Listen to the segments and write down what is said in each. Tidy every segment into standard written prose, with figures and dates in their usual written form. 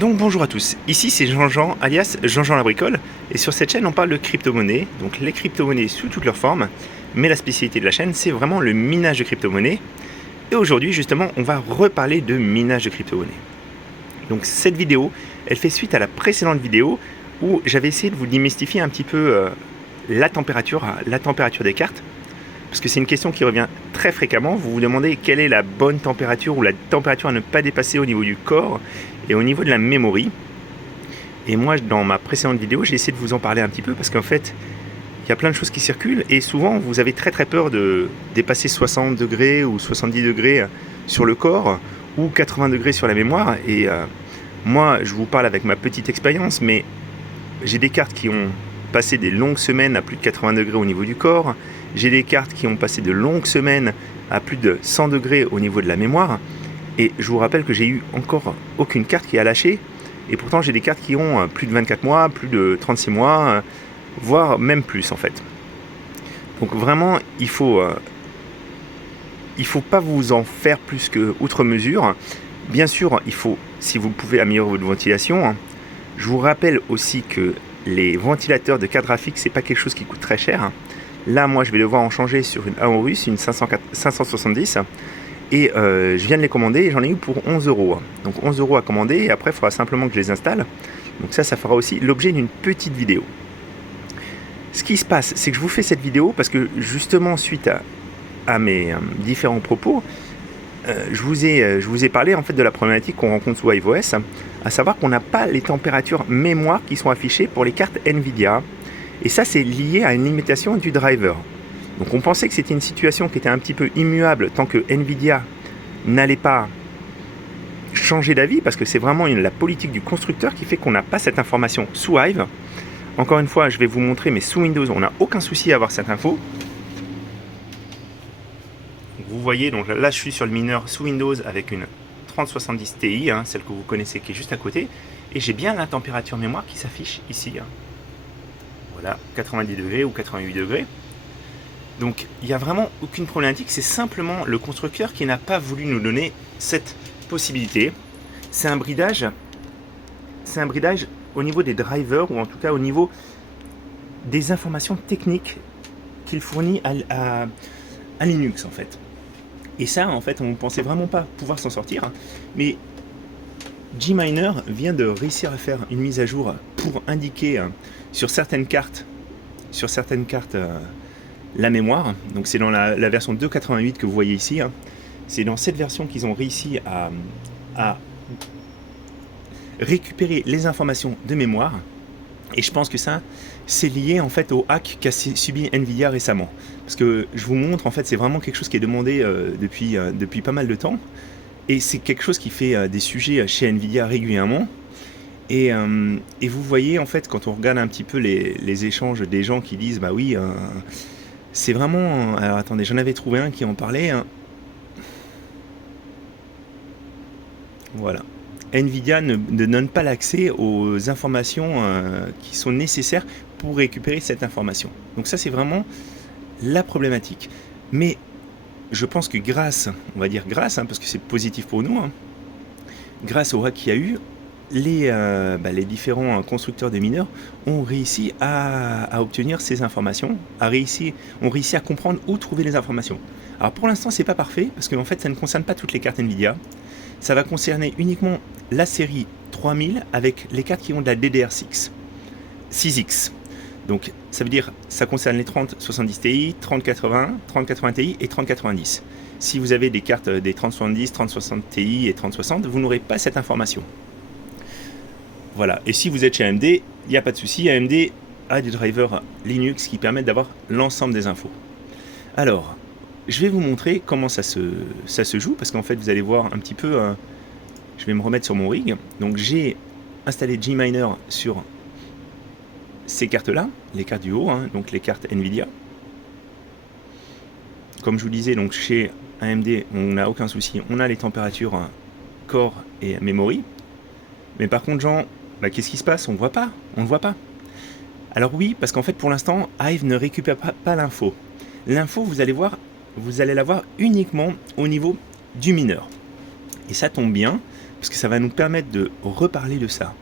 Donc bonjour à tous, ici c'est Jean-Jean alias Jean-Jean la bricole et sur cette chaîne on parle de crypto-monnaies, donc les crypto-monnaies sous toutes leurs formes, mais la spécialité de la chaîne c'est vraiment le minage de crypto-monnaies et aujourd'hui justement on va reparler de minage de crypto-monnaies. Donc cette vidéo elle fait suite à la précédente vidéo où j'avais essayé de vous démystifier un petit peu la température des cartes parce que c'est une question qui revient très fréquemment. Vous vous demandez quelle est la bonne température ou la température à ne pas dépasser au niveau du corps et au niveau de la mémoire. Et moi, dans ma précédente vidéo, j'ai essayé de vous en parler un petit peu parce qu'en fait, il y a plein de choses qui circulent et souvent, vous avez très très peur de dépasser 60 degrés ou 70 degrés sur le corps ou 80 degrés sur la mémoire. Et moi, je vous parle avec ma petite expérience, mais j'ai des cartes qui ont passé des longues semaines à plus de 80 degrés au niveau du corps. J'ai des cartes qui ont passé de longues semaines à plus de 100 degrés au niveau de la mémoire. Et je vous rappelle que j'ai eu encore aucune carte qui a lâché. Et pourtant, j'ai des cartes qui ont plus de 24 mois, plus de 36 mois, voire même plus en fait. Donc vraiment, il faut pas vous en faire plus que outre mesure. Bien sûr, il faut, si vous pouvez, améliorer votre ventilation. Je vous rappelle aussi que les ventilateurs de carte graphique, c'est pas quelque chose qui coûte très cher. Là, moi, je vais devoir en changer sur une Aorus, une 570. Et je viens de les commander et j'en ai eu pour 11 €. Donc 11 € à commander et après il faudra simplement que je les installe. Donc ça fera aussi l'objet d'une petite vidéo. Ce qui se passe, c'est que je vous fais cette vidéo parce que justement suite à mes différents propos, je vous ai parlé en fait de la problématique qu'on rencontre sous iOS, à savoir qu'on n'a pas les températures mémoire qui sont affichées pour les cartes Nvidia. Et ça c'est lié à une limitation du driver. Donc on pensait que c'était une situation qui était un petit peu immuable tant que Nvidia n'allait pas changer d'avis, parce que c'est vraiment la politique du constructeur qui fait qu'on n'a pas cette information sous Hive. Encore une fois, je vais vous montrer, mais sous Windows, on n'a aucun souci à avoir cette info. Vous voyez, donc là je suis sur le mineur sous Windows avec une 3070 Ti, celle que vous connaissez qui est juste à côté, et j'ai bien la température mémoire qui s'affiche ici. Voilà, 90 degrés ou 88 degrés. Donc il n'y a vraiment aucune problématique, c'est simplement le constructeur qui n'a pas voulu nous donner cette possibilité. C'est un bridage au niveau des drivers, ou en tout cas au niveau des informations techniques qu'il fournit à Linux en fait. Et ça en fait on ne pensait vraiment pas pouvoir s'en sortir, mais Gminer vient de réussir à faire une mise à jour pour indiquer sur certaines cartes la mémoire. Donc c'est dans la version 2.88 que vous voyez ici. C'est dans cette version qu'ils ont réussi à récupérer les informations de mémoire. Et je pense que ça, c'est lié en fait au hack qu'a subi Nvidia récemment. Parce que je vous montre, en fait, c'est vraiment quelque chose qui est demandé depuis pas mal de temps. Et c'est quelque chose qui fait des sujets chez Nvidia régulièrement. Et vous voyez, en fait, quand on regarde un petit peu les échanges des gens qui disent, bah oui, c'est vraiment... Alors attendez, j'en avais trouvé un qui en parlait. Voilà. Nvidia ne donne pas l'accès aux informations qui sont nécessaires pour récupérer cette information. Donc ça, c'est vraiment la problématique. Mais je pense que grâce, on va dire grâce, parce que c'est positif pour nous, grâce au hack qu'il y a eu, les différents constructeurs de mineurs ont réussi à obtenir ces informations, ont réussi à comprendre où trouver les informations. Alors pour l'instant, c'est pas parfait, parce qu'en fait, ça ne concerne pas toutes les cartes Nvidia. Ça va concerner uniquement la série 3000 avec les cartes qui ont de la DDR6. 6X. Donc ça veut dire ça concerne les 3070 Ti, 3080, 3080 Ti et 3090. Si vous avez des cartes des 3070, 3060 Ti et 3060, vous n'aurez pas cette information. Voilà. Et si vous êtes chez AMD, il n'y a pas de souci. AMD a des drivers Linux qui permettent d'avoir l'ensemble des infos. Alors, je vais vous montrer comment ça se joue, parce qu'en fait, vous allez voir un petit peu... je vais me remettre sur mon rig. Donc, j'ai installé Gminer sur ces cartes-là, les cartes du haut, donc les cartes Nvidia. Comme je vous disais, donc chez AMD, on n'a aucun souci. On a les températures core et memory. Mais par contre, Jean, qu'est-ce qui se passe? On ne voit pas. On ne voit pas. Alors oui, parce qu'en fait, pour l'instant, Hive ne récupère pas l'info. L'info, vous allez la voir uniquement au niveau du mineur. Et ça tombe bien, parce que ça va nous permettre de reparler de ça.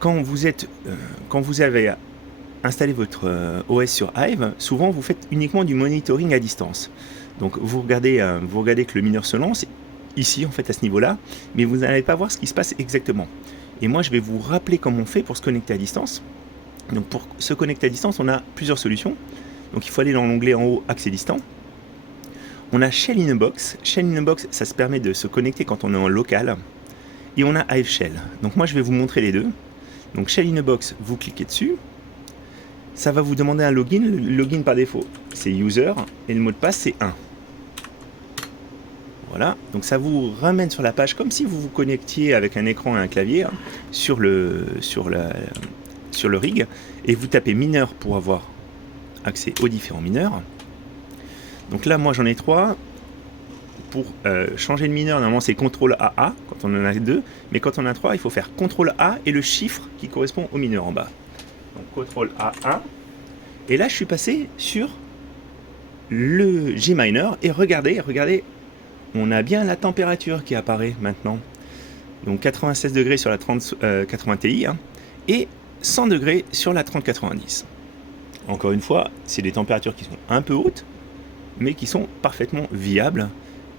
Quand vous avez installé votre OS sur Hive, souvent vous faites uniquement du monitoring à distance. Donc vous regardez que le mineur se lance, ici en fait à ce niveau-là, mais vous n'allez pas voir ce qui se passe exactement. Et moi je vais vous rappeler comment on fait pour se connecter à distance. Donc pour se connecter à distance, on a plusieurs solutions. Donc il faut aller dans l'onglet en haut, accès distant. On a Shell in a Box. Shell in a Box, ça se permet de se connecter quand on est en local. Et on a Hive Shell. Donc moi je vais vous montrer les deux. Donc Shell in a Box, vous cliquez dessus. Ça va vous demander un login. Le login par défaut, c'est user. Et le mot de passe, c'est 1. Voilà. Donc ça vous ramène sur la page comme si vous vous connectiez avec un écran et un clavier sur le rig. Et vous tapez mineur pour avoir accès aux différents mineurs. Donc là, moi j'en ai 3. Pour changer de mineur, normalement c'est CTRL AA quand on en a 2. Mais quand on en a 3, il faut faire CTRL A et le chiffre qui correspond au mineur en bas. Donc CTRL A1. Et là, je suis passé sur le Gminer. Et regardez, on a bien la température qui apparaît maintenant. Donc 96 degrés sur la 3080 Ti et 100 degrés sur la 3090. Encore une fois, c'est des températures qui sont un peu hautes, mais qui sont parfaitement viables.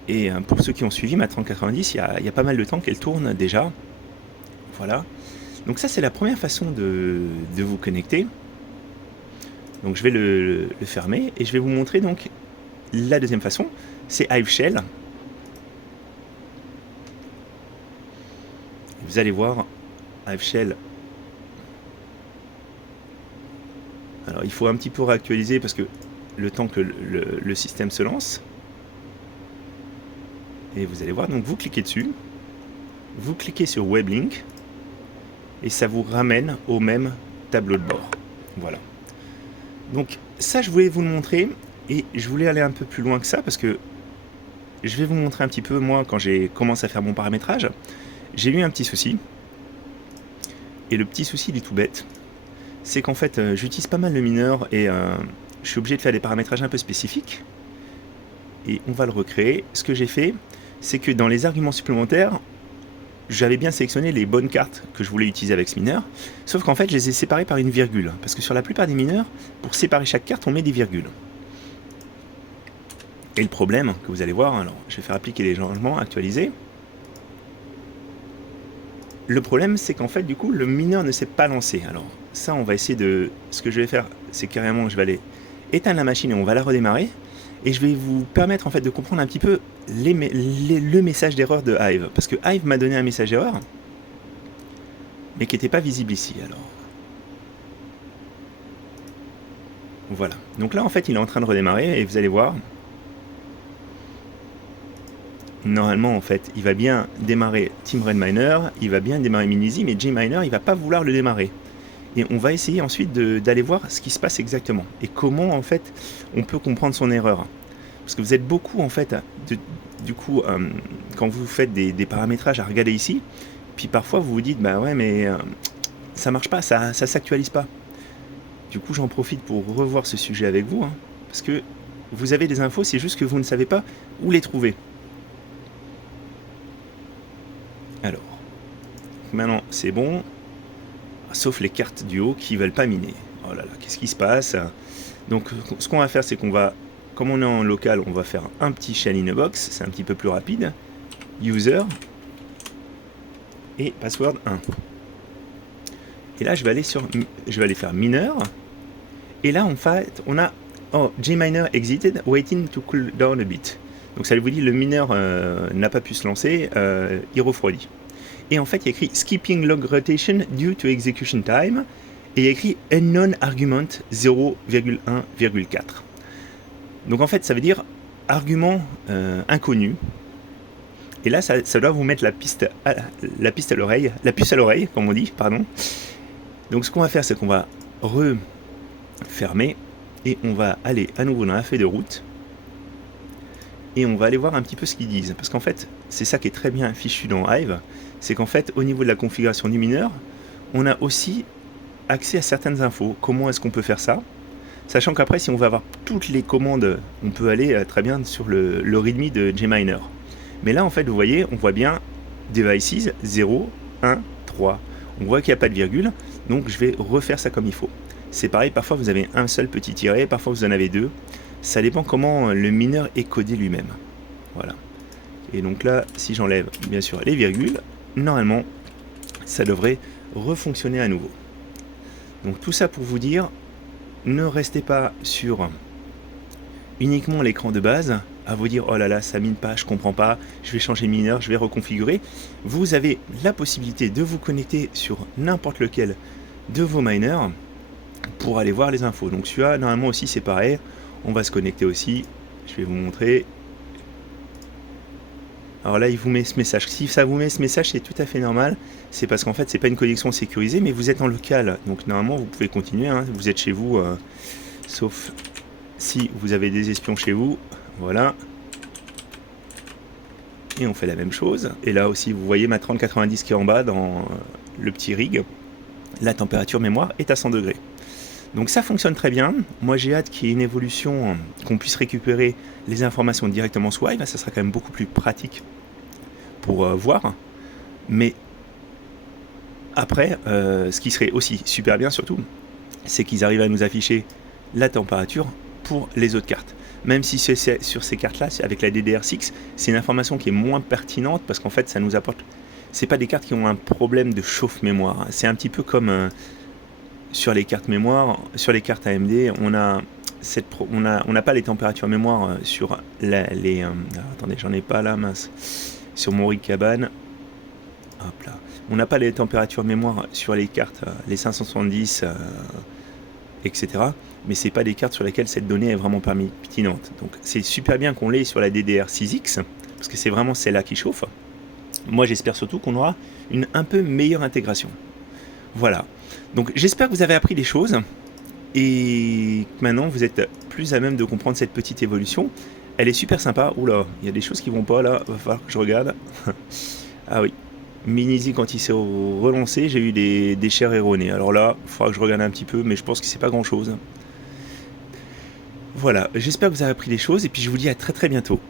Et pour ceux qui ont suivi ma 3090, il y a pas mal de temps qu'elle tourne déjà. Voilà. Donc ça, c'est la première façon de vous connecter. Donc je vais le fermer et je vais vous montrer donc la deuxième façon. C'est Hive Shell. Vous allez voir Hive Shell. Alors il faut un petit peu réactualiser parce que le temps que le système se lance. Et vous allez voir, donc vous cliquez dessus, vous cliquez sur Weblink et ça vous ramène au même tableau de bord. Voilà. Donc ça, je voulais vous le montrer et je voulais aller un peu plus loin que ça parce que je vais vous montrer un petit peu, moi, quand j'ai commencé à faire mon paramétrage, j'ai eu un petit souci. Et le petit souci, il est tout bête. C'est qu'en fait, j'utilise pas mal le mineur et je suis obligé de faire des paramétrages un peu spécifiques. Et on va le recréer. Ce que j'ai fait, c'est que dans les arguments supplémentaires, j'avais bien sélectionné les bonnes cartes que je voulais utiliser avec ce mineur, sauf qu'en fait je les ai séparées par une virgule, parce que sur la plupart des mineurs, pour séparer chaque carte, on met des virgules. Et le problème que vous allez voir, alors je vais faire appliquer les changements, actualiser. Le problème, c'est qu'en fait, du coup, le mineur ne s'est pas lancé. Alors ça, on va essayer de... Ce que je vais faire, c'est carrément, je vais aller éteindre la machine et on va la redémarrer. Et je vais vous permettre en fait de comprendre un petit peu le message d'erreur de Hive. Parce que Hive m'a donné un message d'erreur, mais qui n'était pas visible ici. Alors, voilà. Donc là, en fait, il est en train de redémarrer et vous allez voir. Normalement, en fait, il va bien démarrer Team Redminer, il va bien démarrer Minizy, mais Gminer, il va pas vouloir le démarrer. Et on va essayer ensuite d'aller voir ce qui se passe exactement et comment en fait on peut comprendre son erreur. Parce que vous êtes beaucoup en fait, du coup, quand vous faites des paramétrages à regarder ici, puis parfois vous vous dites bah ouais mais ça marche pas, ça s'actualise pas. Du coup j'en profite pour revoir ce sujet avec vous, parce que vous avez des infos, c'est juste que vous ne savez pas où les trouver. Alors, maintenant c'est bon. Sauf les cartes du haut qui ne veulent pas miner. Oh là là, qu'est-ce qui se passe? Donc ce qu'on va faire, c'est qu'on va, comme on est en local, on va faire un petit shell in a box, c'est un petit peu plus rapide. User et password 1. Et là, je vais aller faire mineur. Et là, en fait, on a Gminer exited, waiting to cool down a bit. Donc ça vous dit le mineur n'a pas pu se lancer, il refroidit. Et en fait, il y a écrit Skipping log rotation due to execution time. Et il y a écrit Unknown argument 0,1,4. Donc en fait, ça veut dire argument inconnu. Et là, ça doit vous mettre la puce à l'oreille, comme on dit, pardon. Donc ce qu'on va faire, c'est qu'on va refermer et on va aller à nouveau dans la feuille de route. Et on va aller voir un petit peu ce qu'ils disent. Parce qu'en fait, c'est ça qui est très bien fichu dans Hive. C'est qu'en fait, au niveau de la configuration du mineur, on a aussi accès à certaines infos. Comment est-ce qu'on peut faire ça? Sachant qu'après, si on veut avoir toutes les commandes, on peut aller très bien sur le README de Gminer. Mais là, en fait, vous voyez, on voit bien devices 0, 1, 3. On voit qu'il n'y a pas de virgule, donc je vais refaire ça comme il faut. C'est pareil, parfois vous avez un seul petit tiret, parfois vous en avez deux. Ça dépend comment le mineur est codé lui-même. Voilà. Et donc là, si j'enlève bien sûr les virgules, normalement, ça devrait refonctionner à nouveau. Donc tout ça pour vous dire, ne restez pas sur uniquement l'écran de base, à vous dire oh là là ça mine pas, je comprends pas, je vais changer mineur, je vais reconfigurer. Vous avez la possibilité de vous connecter sur n'importe lequel de vos miners pour aller voir les infos. Donc celui-là normalement aussi c'est pareil, on va se connecter aussi, je vais vous montrer. Alors là il vous met ce message, si ça vous met ce message c'est tout à fait normal, c'est parce qu'en fait c'est pas une connexion sécurisée mais vous êtes en local, donc normalement vous pouvez continuer, hein. Vous êtes chez vous, sauf si vous avez des espions chez vous, voilà. Et on fait la même chose. Et là aussi, vous voyez ma 3090 qui est en bas dans le petit rig. La température mémoire est à 100 degrés. Donc ça fonctionne très bien. Moi j'ai hâte qu'il y ait une évolution, qu'on puisse récupérer les informations directement sous Hive. Ça sera quand même beaucoup plus pratique pour voir. Mais après, ce qui serait aussi super bien surtout, c'est qu'ils arrivent à nous afficher la température pour les autres cartes. Même si c'est sur ces cartes-là, avec la DDR6, c'est une information qui est moins pertinente parce qu'en fait, ça nous apporte. C'est pas des cartes qui ont un problème de chauffe-mémoire. C'est un petit peu comme sur les cartes mémoire, sur les cartes AMD, on n'a pas les températures mémoire sur les. Attendez, j'en ai pas là, mince. Sur mon rig cabane. Hop là. On n'a pas les températures mémoire sur les cartes, les 570. Etc. Mais c'est pas des cartes sur lesquelles cette donnée est vraiment pertinente. Donc c'est super bien qu'on l'ait sur la DDR6X, parce que c'est vraiment celle-là qui chauffe. Moi j'espère surtout qu'on aura une un peu meilleure intégration. Voilà. Donc j'espère que vous avez appris des choses, et que maintenant vous êtes plus à même de comprendre cette petite évolution. Elle est super sympa. Oula, il y a des choses qui vont pas là, va falloir que je regarde. Ah oui. Minizy, quand il s'est relancé, j'ai eu des chairs erronées. Alors là, il faudra que je regarde un petit peu, mais je pense que c'est pas grand chose. Voilà, j'espère que vous avez appris des choses et puis je vous dis à très très bientôt.